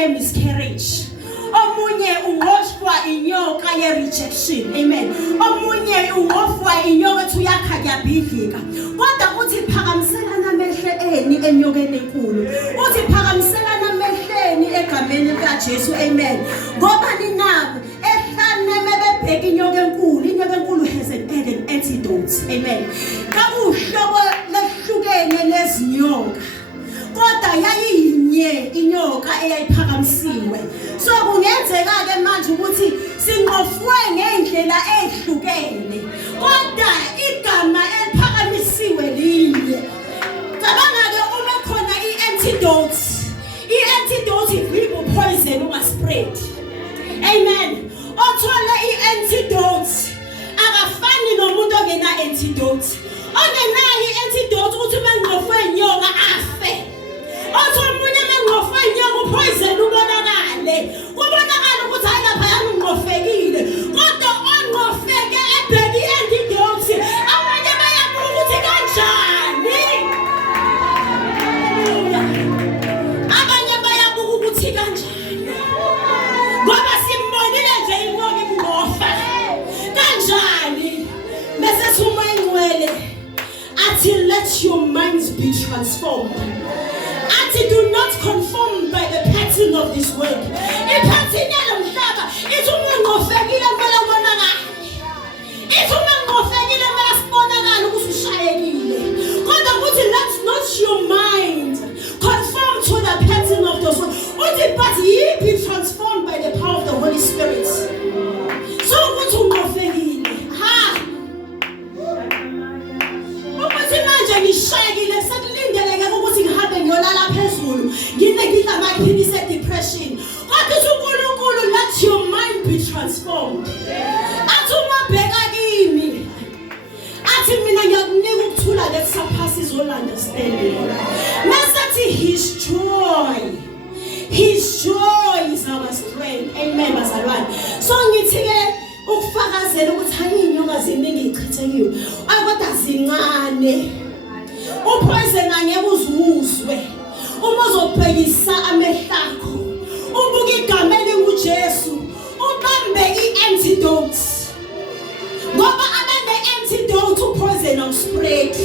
ye miscarriage. Omunye ungoshwa inyoka ye rejection. Amen. Omunye ungoshwa inyoka ethi uyakhanya bidlika. Kodwa uthi phakamisela namehle eni enyokeni enkulu. Uthi phakamisela namehleni egameni likaJesu. Amen. Ngoba ninabo ehlane mebebheka inyoka enkulu has an antidote. Amen. Kakuhlobo lehlukene lezinyoka. Kodwa yayiyinye inyoka eyayiphakamisiwe. So kungenzeka ke manje ukuthi sinqofwe ngendlela ehlukene. Kodwa igama eliphakamisiwe linye. Cabanga ke uma khona i-antidote. I-antidote ivimba poison ungaspread. Amen. Othola i-antidote akafani nomuntu ongena antidote. Ongenayo i-antidote ukuthi mangqofwe inyoka afe. Othola umunye mangqofwe inyoka upoison ubonakale. Kubonakala ukuthi hayi lapha yana ungqofekile. Kodwa ongqofeke ebheka i-antidote abanye bayabuka ukuthi kanjani. Abanye bayabuka ukuthi kanjani. Ngoba simbonile nje inyoka ingqofa. Kanjani? Bese suma ingcwele. Until let your minds be transformed. Until do not conform by the pattern of this world. The pattern of the it's ungofekile mala ubonakala. It's ungofekile mala sibonakala ukushayekile. Kodwa ukuthi let not your mind conform to the pattern of this world. But ye be transformed by the power of the Holy Spirit. So ukuthi ungofekile. Ngishayekile sekulindeleke ukuthi ngihambe ngiyolala phezulu nginekile amaphilisi depression kodwa uNkulunkulu let your mind be transformed. Athi umabheka kimi athi mina ngiyakunika ukuthula that surpasses all understanding. Masathi his joy is our strength. Amen bazalwane. So ngithi ke ukufakazela ukuthi hayi inyoka ziningi ichithekile kodwa zincane. Upoison angeke uzuzwe uma uzobhekisa amehlakho ubuke igama linguJesu ubambe i-antidote ngoba abane antidote upoison awuspread.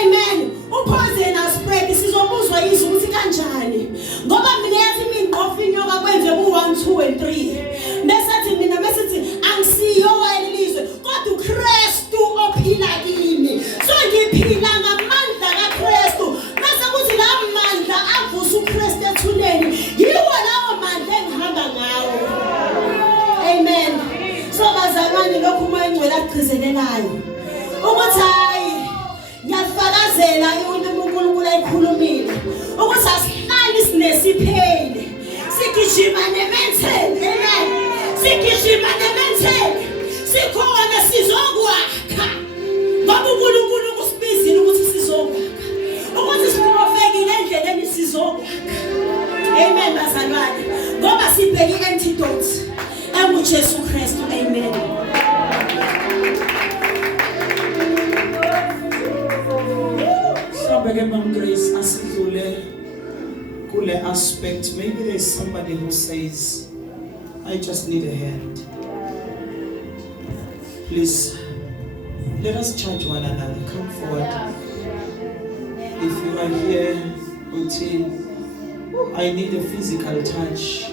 Amen. Upoison awuspread sizobuzwa yizo ukuthi kanjani ngoba mina yathi mina ngqofa inyoka kwenze ku1 2 and 3 mesathi mina mesathi angisiyo wayelizwe kodwa uKristu ophila kimi so ngiphila ngamandla kaKristu mase kuthi la mandla avusa uKristu ethuneni yiwo lawo mandla engihamba ngawo. Amen. So bazalwane lokhu umoya engcwele agcizelelayo ukuthi hayi ngiyafakazela uNkulunkulu ayikhulumile ukuthi asihlali sinesiphele sigijima nementhele. Amen. Sigijima nementhele sikhona sizokwakha ngoba uNkulunkulu kusibizile ukuthi sizokwakha ukuthi siprofekile endleleni sizokwakha. Amen bazalwane ngoba sibheke i-antidote enguJesu Kristu. Amen. Grace asidlule kule aspect. Maybe there's somebody who says I just need a hand. Please let us charge one another. Come forward. If you are here until I need a physical touch,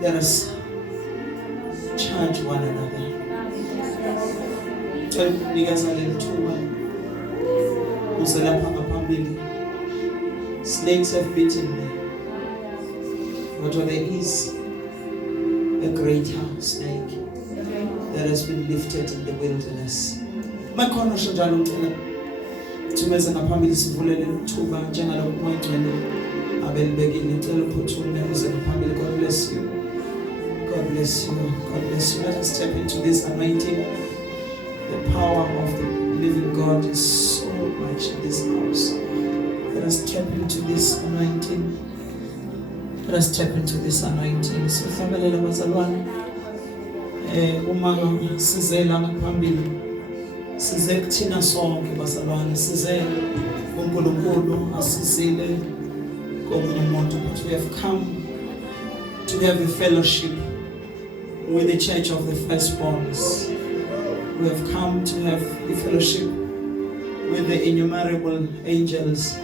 let us charge one another. Snakes have bitten me. But there is a greater snake that has been lifted in the wilderness. Makhona njalo ngicela thumeza ngaphambili sivulele ithuba njengalo kumoyingcwele abelibekile ngicela uphuthume uze ngaphambili. God bless you. God bless you. God bless you. Let us step into this anointing. The power of the living God is so much in this house. Let us step into this anointing. Let us step into this anointing. So family bazalwane uma sizela ngaphambili size kuthina sonke bazalwane size uNkulunkulu asizile but we have come to have a fellowship with the Church of the Firstborns. We have come to have a fellowship with the innumerable angels,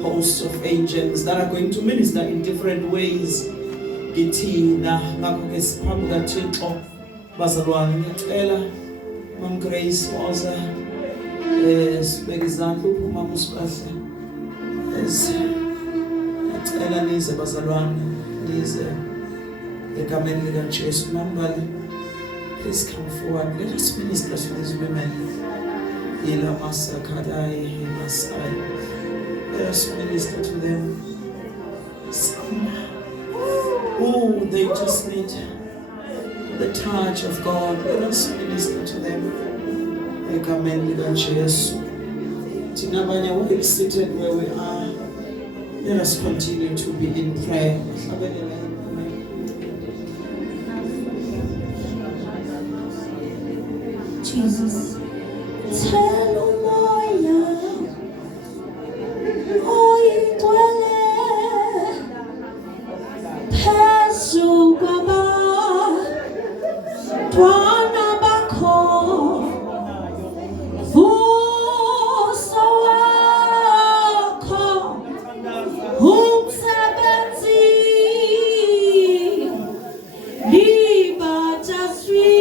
hosts of angels that are going to minister in different ways. Githina ngakho ke siphambi kaThixo bazalwane ngiyacela Mom Grace woza sibeke izandla uphuma usibahle ngiyacela nize bazalwane nize egameni likaJesu Mambali, please come forward. Let us minister to these women. Ila masakadai masai. Let us minister to them. Oh, they just need the touch of God. Let us minister to them. Egameni likaJesu. Tinabanya, while seated where we are, let us continue to be in prayer. Jesus, tell umoya oyigcwele phezu kwabantwana bakho, vuso wakho umsebenzi libataswi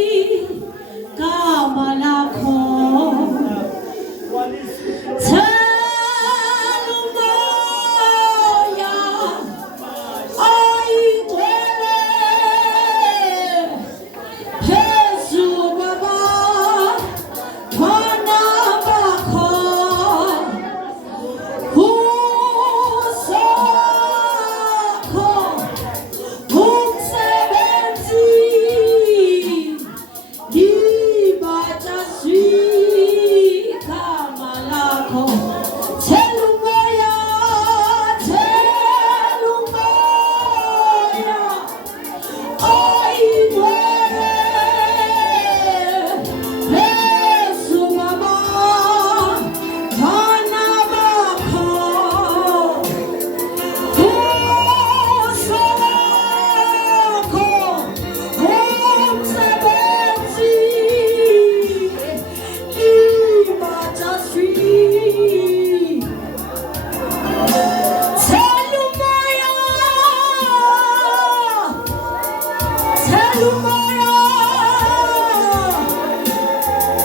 gama lakho. Tell umoya oyigcwele phezu kwabantwana bakho, vuso wakho umsebenzi libataswi gama lakho. Tell umoya oyigcwele phezu kwabantwana bakho, vuso wakho umsebenzi libataswi. Tell umoya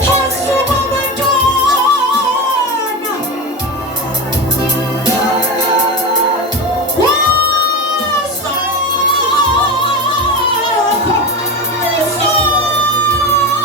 phezu kwabantwana, vuso wakho libataswi.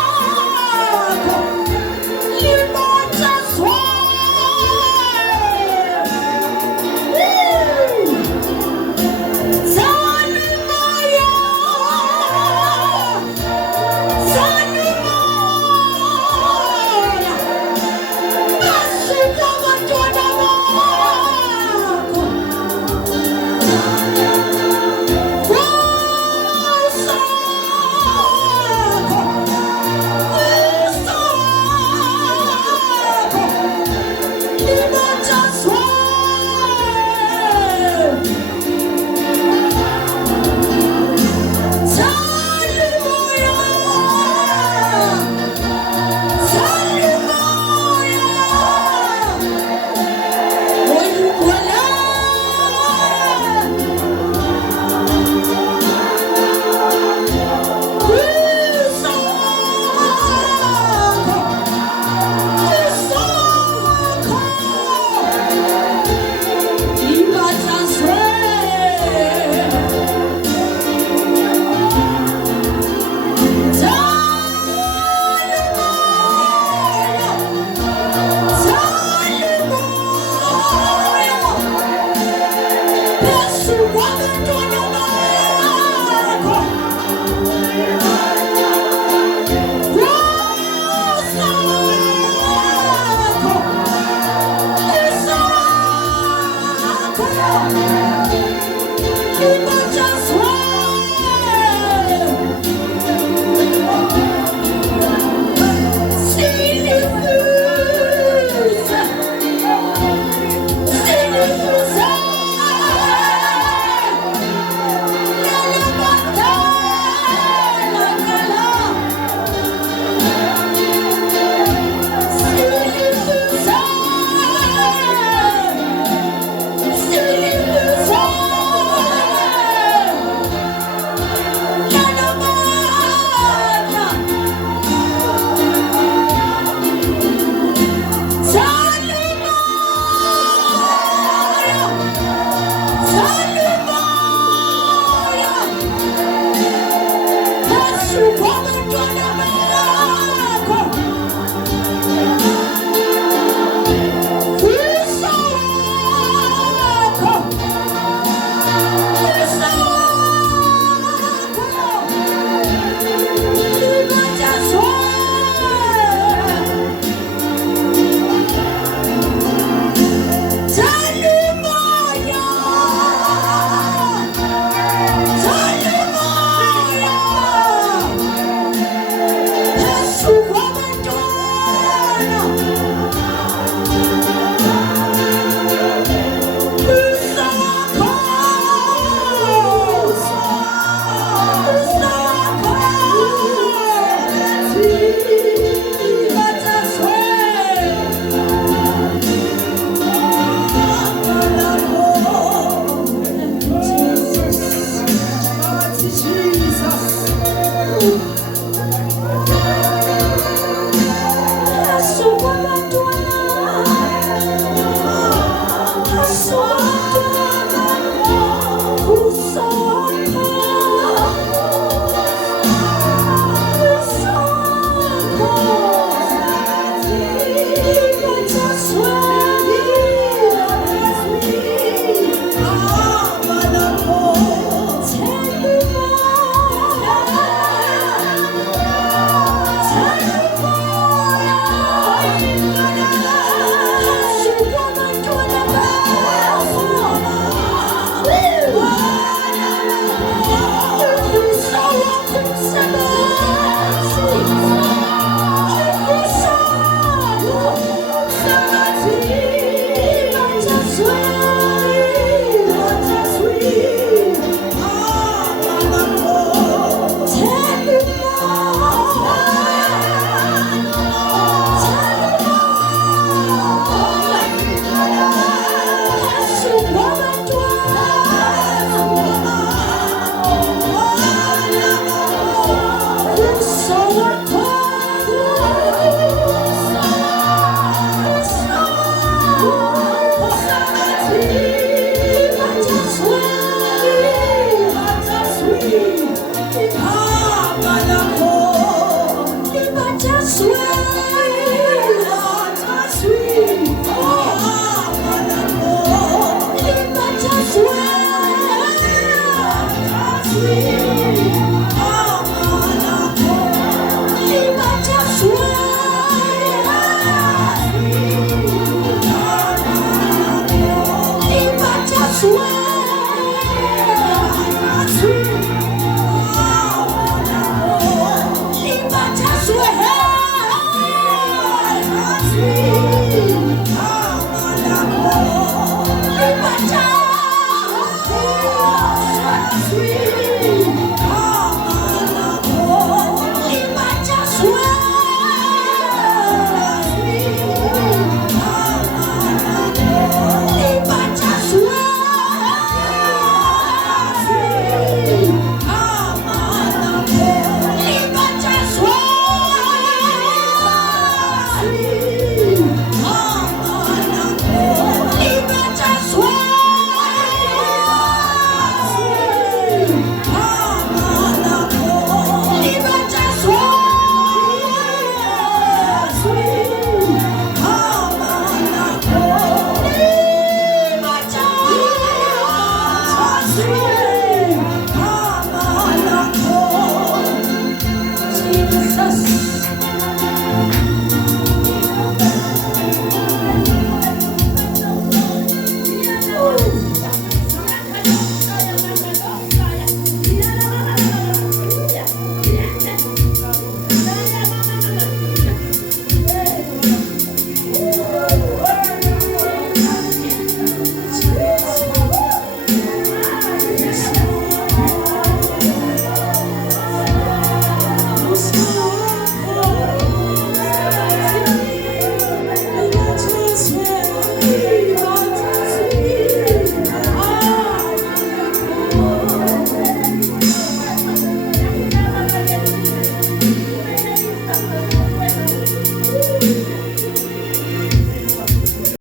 Jesus.